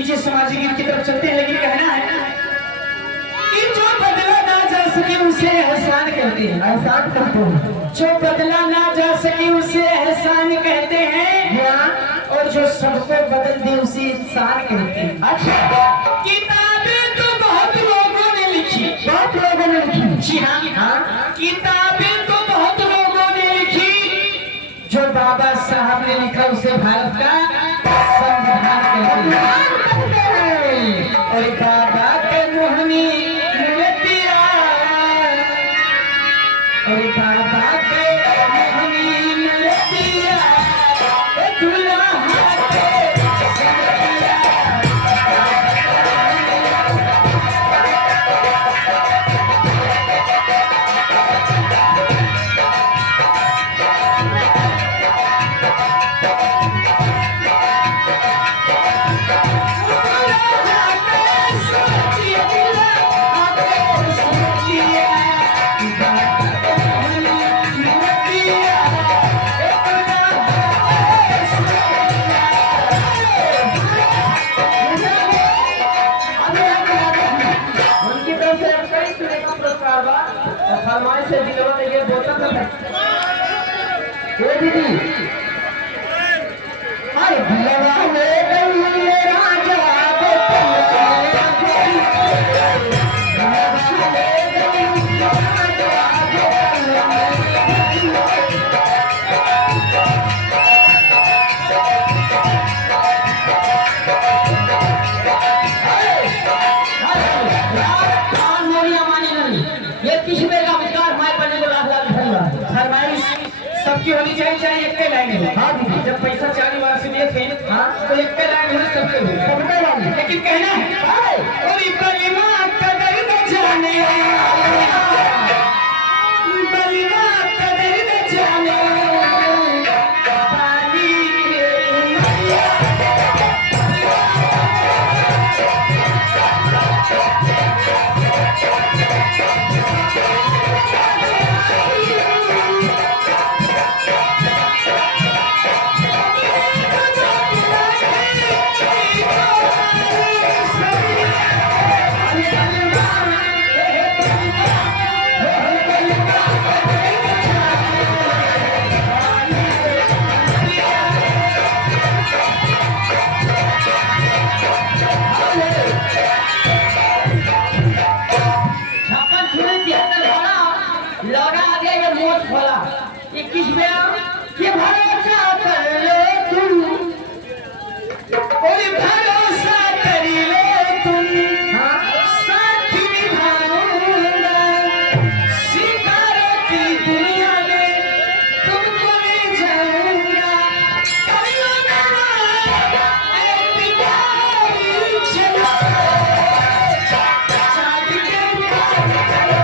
नीचे सामाजिक गीत की तरफ चलते हैं, लेकिन कहना है कि जो बदला ना जा सके उसे एहसान कहते हैं। एहसान करते हैं। जो बदला ना जा सके उसे एहसान कहते हैं, और जो सबको बदल दे उसे इंसान कहते हैं। अच्छा, किताबें तो बहुत लोगों ने लिखी, बहुत लोगों ने लिखी। जी हाँ, किताबें तो बहुत लोगों ने लिखी, जो बाबा साहब ने लिखा उसे भारत का संविधान कहते हैं। और बाबा के मुहनी मूर्तियां, और बाबा के मुहनी मूर्तियां, दुल्हा के संगतिया। फरमाइश से दिलवा में ये बोतल है। ये दीदी, अरे दिलवा में गई राजा सबकी होनी चाहिए, चाहे एक के लाइन हो। हाँ दीदी, जब पैसा 40 बार से दिए थे, हाँ तो एक के लाइन हो, सबके हो। सबके वाली। लेकिन कहना है और बलिमा कदर न जाने, बलिमा कदर न जाने, पानी लौटा आगे ये मोच खोला। 21 में ये भरोसा कर लो तुम, और भरोसा कर लो तुम, साथ निभाऊंगा, सितारों की दुनिया में तुमको ले जाऊंगा। कर लो ना ऐ बिगाड़ी चलो, चाँद के पार चलो,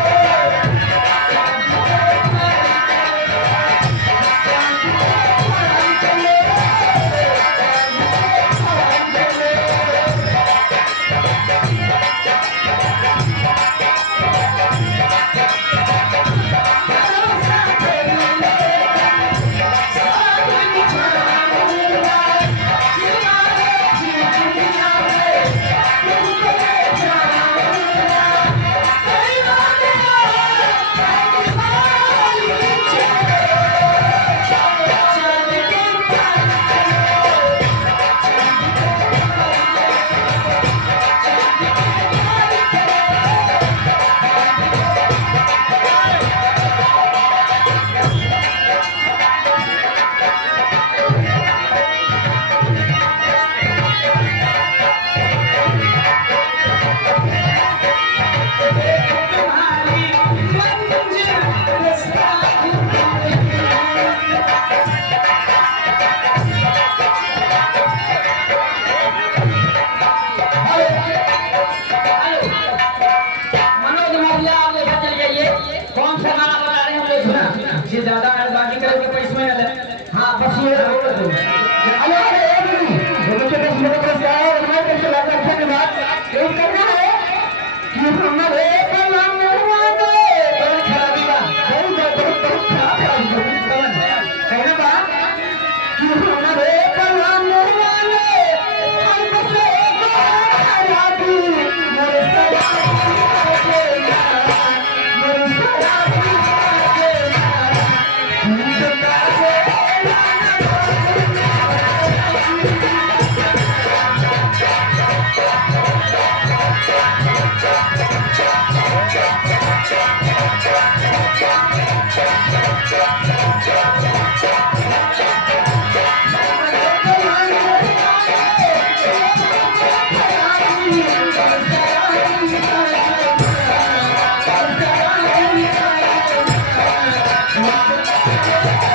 ज्यादा आवाज़ी करोगे तो इसमें हाँ बस ये अरे बच्चे को मेरे पास आया और मैं कैसे लगा अच्छा के बाद एक करना है कि हमारे कलम वादे बहुत खराबी बा, बहुत खराब कहना बा कि हमारे कलम वाले हमसे Thank you.